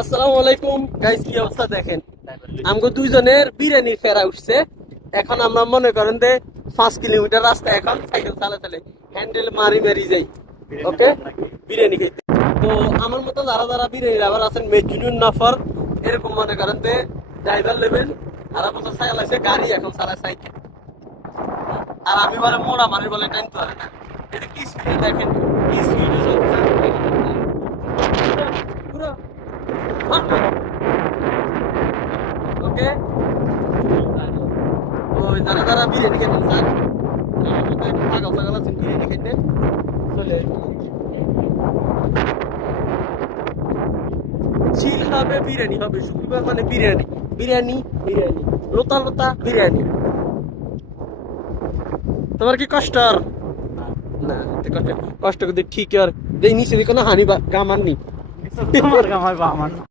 আসসালামু আলাইকুম গাইস, কি অবস্থা দেখেন। আমগো দুইজনের বিরিয়ানি ফেরা উঠছে। এখন আমরা মনে করেন যে 5 কিলোমিটার রাস্তা এখন সাইকেল চালাতে হ্যান্ডেল মারি মারি যাই। ওকে, বিরিয়ানি খাইতে। তো আমার মতো যারা যারা বিরিয়ানি আবার আছেন মেজুনুন নাফর, এরকম মনে করেন যে ড্রাইভার লেভেল আর আপনার সাইকেল আছে, গাড়ি এখন চালায় সাইকেল। আর আমি বলে মোড়া মারি বলে টাইম পারে না। এটা কি স্পিড দেখেন, কি স্পিড চলছে। ওকে, ওই যারা যারা বিরিয়ানি খেতে চান, পাগল পাগল আছেন বিরিয়ানি খেতে, চলে চিল হবে, বিরিয়ানি হবে। শুক্রবার মানে বিরিয়ানি বিরিয়ানি বিরিয়ানি, লোতা লোতা বিরিয়ানি। তোমার কি কষ্ট আর না? কষ্ট কষ্ট করতে ঠিক আর এই নিচে কোনো হানি গামার নি। তোমার কামাই বা আমার